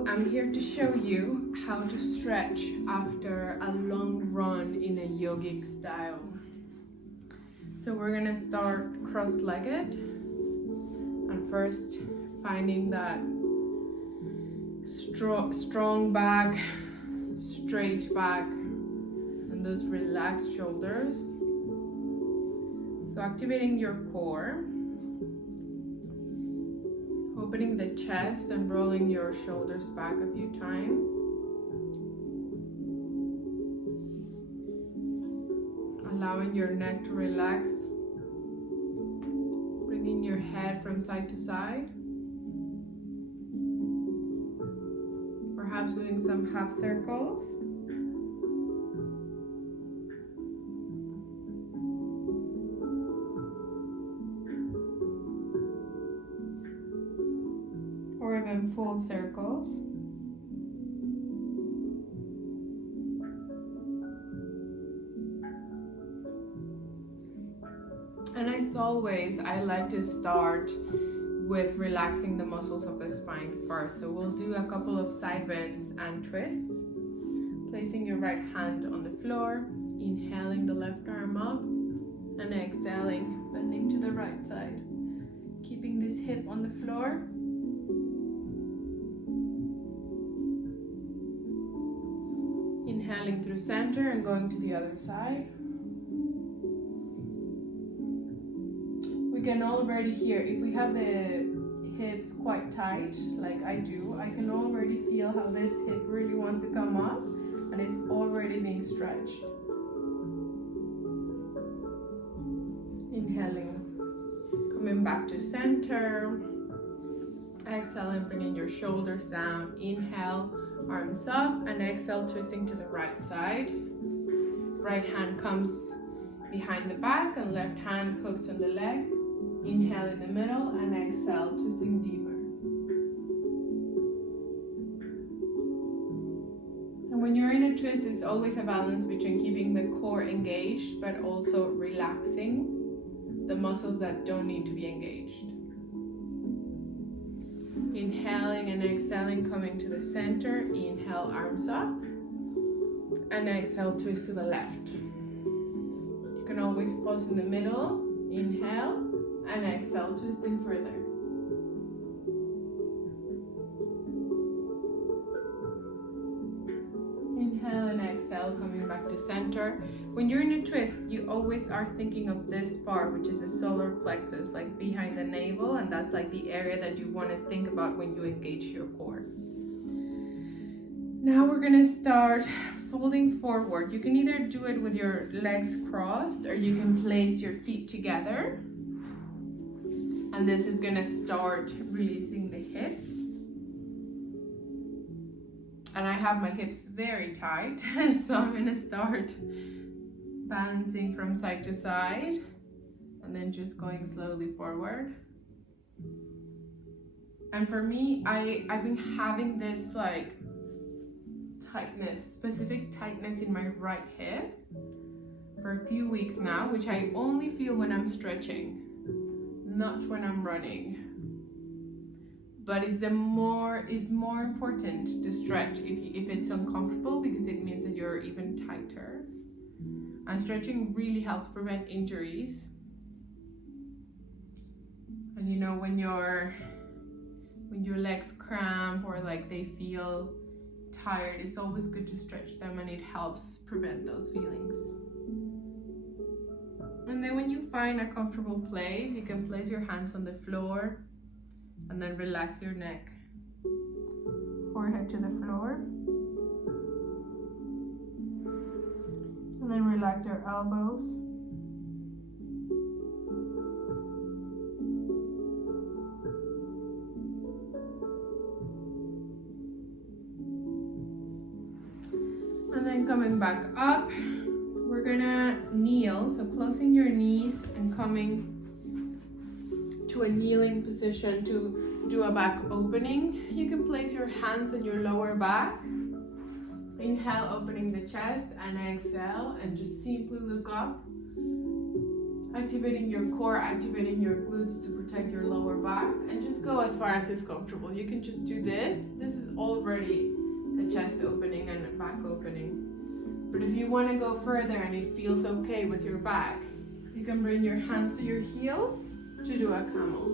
So I'm here to show you how to stretch after a long run in a yogic style. So we're gonna start cross-legged, and first finding that strong back, straight back, and those relaxed shoulders. So activating your core, opening the chest and rolling your shoulders back a few times. Allowing your neck to relax. Bringing your head from side to side. Perhaps doing some half circles. Or even full circles. And as always, I like to start with relaxing the muscles of the spine first. So we'll do a couple of side bends and twists. Placing your right hand on the floor, inhaling the left arm up, and exhaling, bending to the right side. Keeping this hip on the floor. Inhaling through center and going to the other side. We can already hear, if we have the hips quite tight, like I do, I can already feel how this hip really wants to come up and it's already being stretched. Inhaling, coming back to center. Exhaling, bringing your shoulders down. Inhale, arms up, and exhale, twisting to the right side. Right hand comes behind the back and left hand hooks on the leg. Inhale in the middle and exhale, twisting deeper. And when you're in a twist, it's always a balance between keeping the core engaged but also relaxing the muscles that don't need to be engaged. Inhaling and exhaling, coming to the center. Inhale, arms up, and exhale, twist to the left. You can always pause in the middle. Inhale and exhale, twisting further. Inhale and exhale, coming back to center. When you're in a twist, you always are thinking of this part, which is the solar plexus, like behind the navel, and that's like the area that you want to think about when you engage your core. Now we're gonna start folding forward. You can either do it with your legs crossed, or you can place your feet together. And this is gonna start releasing the hips. And I have my hips very tight, so I'm gonna start balancing from side to side and then just going slowly forward. And for me, I've been having this like specific tightness in my right hip for a few weeks now, which I only feel when I'm stretching, not when I'm running. But it's more important to stretch if it's uncomfortable, because it means that you're even tighter. And stretching really helps prevent injuries. And you know, when your legs cramp or like they feel tired, it's always good to stretch them, and it helps prevent those feelings. And then when you find a comfortable place, you can place your hands on the floor and then relax your neck. Forehead to the floor. And then relax your elbows. And then coming back up, we're gonna kneel, so closing your knees and coming to a kneeling position to do a back opening. You can place your hands on your lower back. Inhale, opening the chest, and exhale, and just simply look up activating your core, activating your glutes to protect your lower back, and just go as far as is comfortable. You can just do this. This is already a chest opening and a back opening. But if you want to go further and it feels okay with your back, you can bring your hands to your heels to do a camel.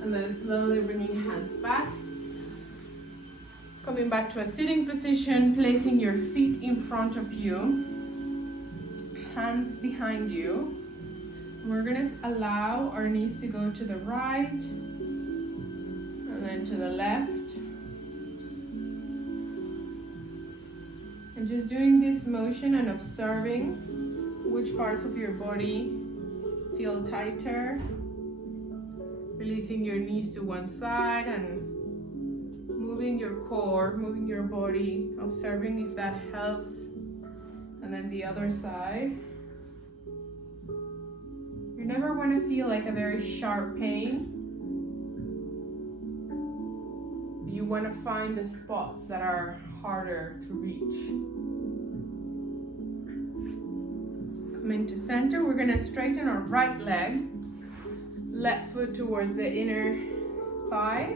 And then slowly bringing hands back. Coming back to a sitting position, placing your feet in front of you, hands behind you. We're gonna allow our knees to go to the right and then to the left. And just doing this motion and observing which parts of your body feel tighter. Releasing your knees to one side and moving your core, moving your body, observing if that helps. And then the other side. You never want to feel like a very sharp pain. You want to find the spots that are harder to reach. Coming to center, we're going to straighten our right leg. Left foot towards the inner thigh.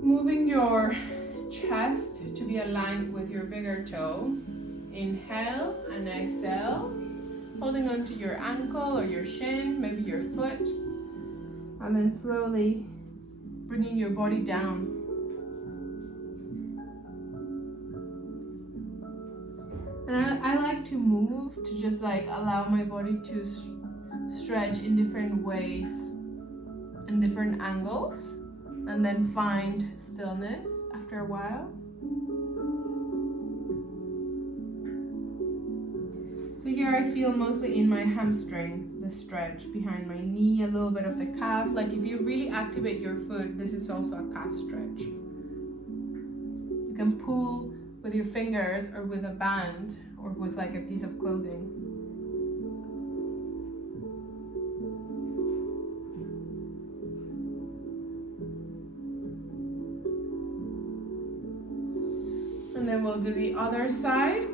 Moving your chest to be aligned with your bigger toe. Inhale and exhale. Holding onto your ankle or your shin, maybe your foot. And then slowly bringing your body down. And I like to move to just like allow my body to stretch in different ways and different angles, and then find stillness after a while. So here I feel mostly in my hamstring, the stretch behind my knee, a little bit of the calf. Like if you really activate your foot, this is also a calf stretch. You can pull with your fingers or with a band or with like a piece of clothing. And then we'll do the other side.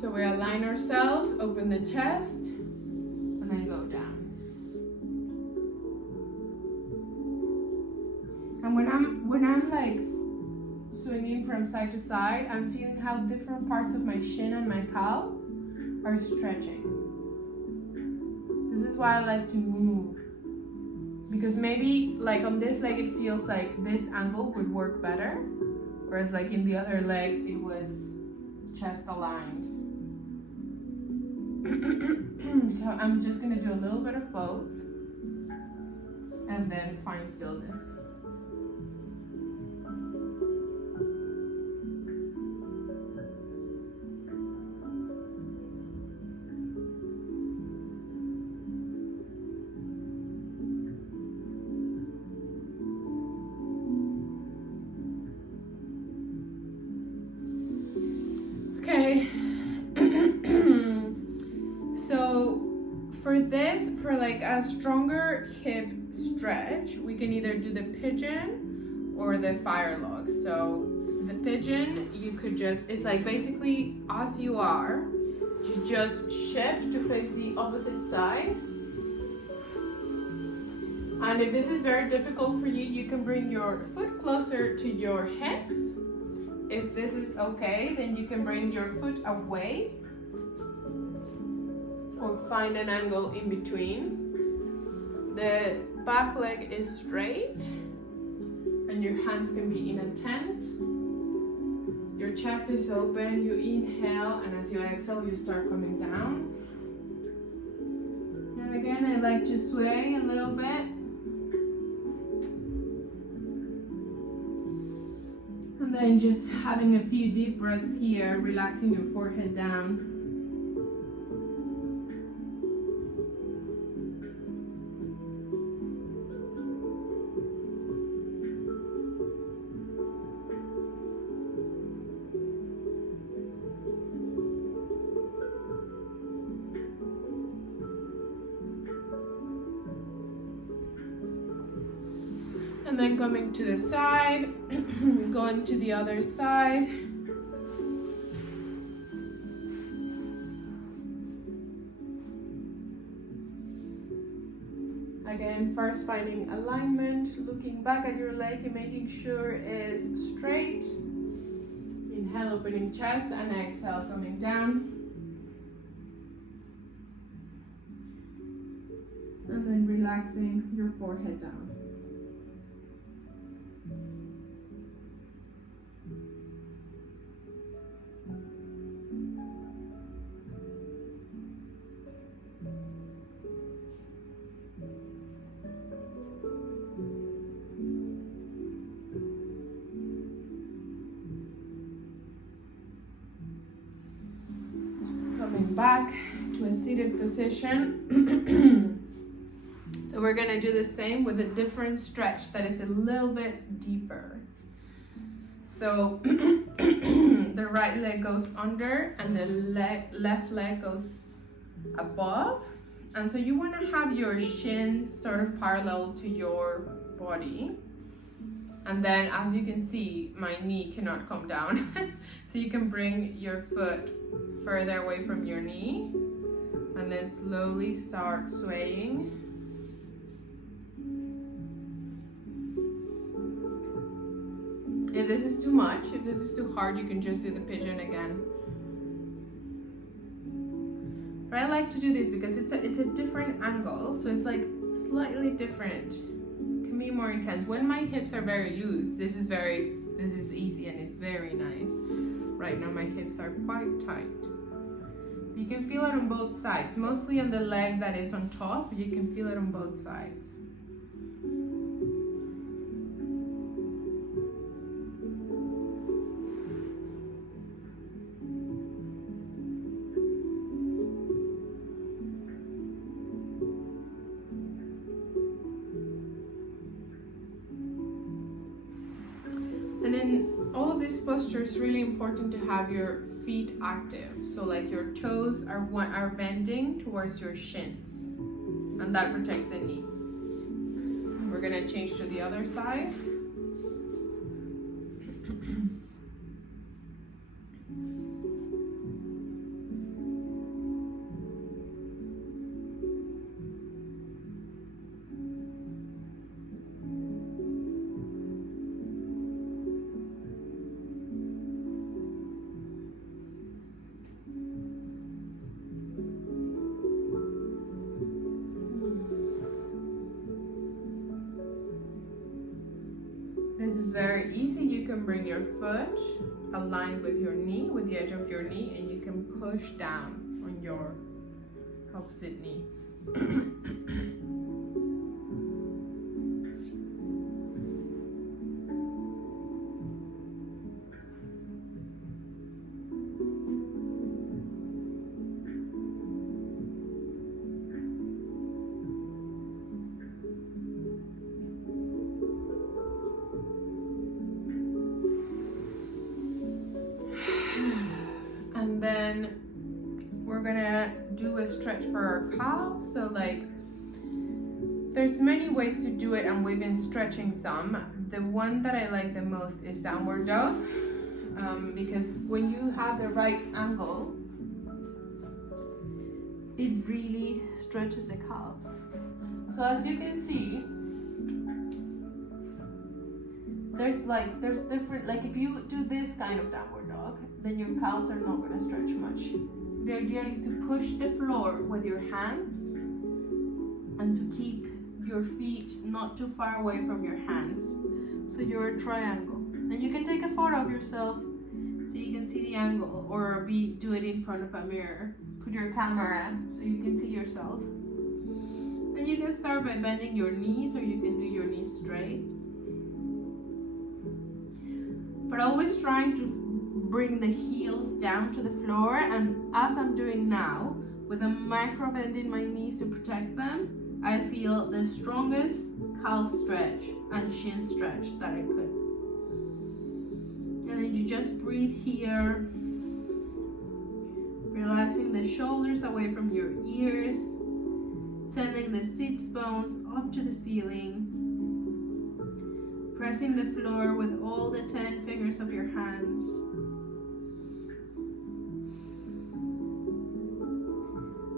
So we align ourselves, open the chest, and then go down. And when I'm like swinging from side to side, I'm feeling how different parts of my shin and my calf are stretching. This is why I like to move. Because maybe like on this leg it feels like this angle would work better, whereas like in the other leg it was chest aligned. So I'm just gonna do a little bit of both and then find stillness. Okay. So for like a stronger hip stretch, we can either do the pigeon or the fire log. So the pigeon, you could just, it's like basically as you are, you just shift to face the opposite side. And if this is very difficult for you, you can bring your foot closer to your hips. If this is okay, then you can bring your foot away or find an angle in between. The back leg is straight and your hands can be in a tent. Your chest is open, you inhale, and as you exhale, you start coming down. And again, I like to sway a little bit. And then just having a few deep breaths here, relaxing your forehead down. And then coming to the side, going to the other side. Again, first finding alignment, looking back at your leg and making sure it's straight. Inhale, opening chest, and exhale, coming down. And then relaxing your forehead down. Coming back to a seated position. So we're gonna do the same with a different stretch that is a little bit deeper. So the right leg goes under and the left leg goes above. And so you wanna have your shins sort of parallel to your body. And then as you can see, my knee cannot come down. So you can bring your foot further away from your knee and then slowly start swaying. If this is too much, if this is too hard, you can just do the pigeon again. But I like to do this because it's a different angle, so it's like slightly different. It can be more intense. When my hips are very loose, this is easy and it's very nice. Right now my hips are quite tight. You can feel it on both sides, mostly on the leg that is on top, but you can feel it on both sides. And in all of this posture, it's really important to have your feet active. So like your toes are bending towards your shins, and that protects the knee. We're gonna change to the other side. This is very easy. You can bring your foot aligned with your knee, with the edge of your knee, and you can push down on your opposite knee. And then we're gonna do a stretch for our calves. So like there's many ways to do it, and we've been stretching some. The one that I like the most is downward dog, because when you have the right angle, it really stretches the calves. So as you can see, there's different, like if you do this kind of downward dog, then your calves are not going to stretch much. The idea is to push the floor with your hands and to keep your feet not too far away from your hands. So you're a triangle. And you can take a photo of yourself so you can see the angle, or do it in front of a mirror. Put your camera so you can see yourself. And you can start by bending your knees, or you can do your knees straight. But always trying to bring the heels down to the floor, and as I'm doing now, with a micro bend in my knees to protect them, I feel the strongest calf stretch and shin stretch that I could. And then you just breathe here, relaxing the shoulders away from your ears, sending the sits bones up to the ceiling. Pressing the floor with all the 10 fingers of your hands.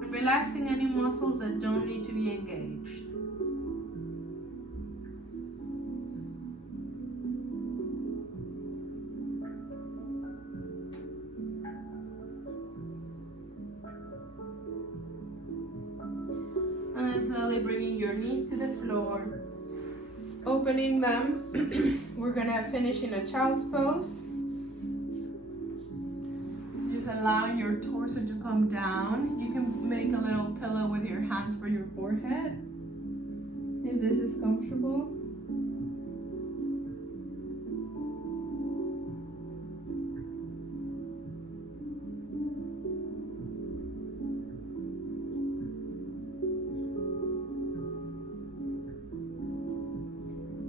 And relaxing any muscles that don't need to be engaged. And then slowly bringing your knees to the floor. Opening them. We're gonna finish in a child's pose. So just allowing your torso to come down. You can make a little pillow with your hands for your forehead, if this is comfortable.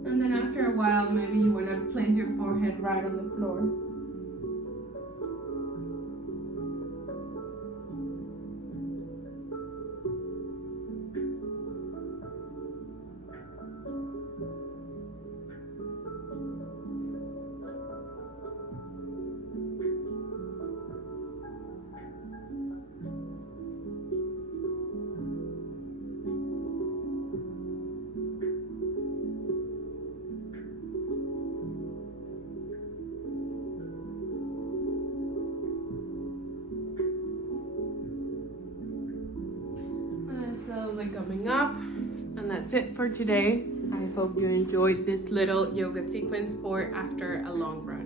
And then after a while, maybe you want to place your forehead right on the floor. Slowly coming up, and that's it for today. I hope you enjoyed this little yoga sequence for after a long run.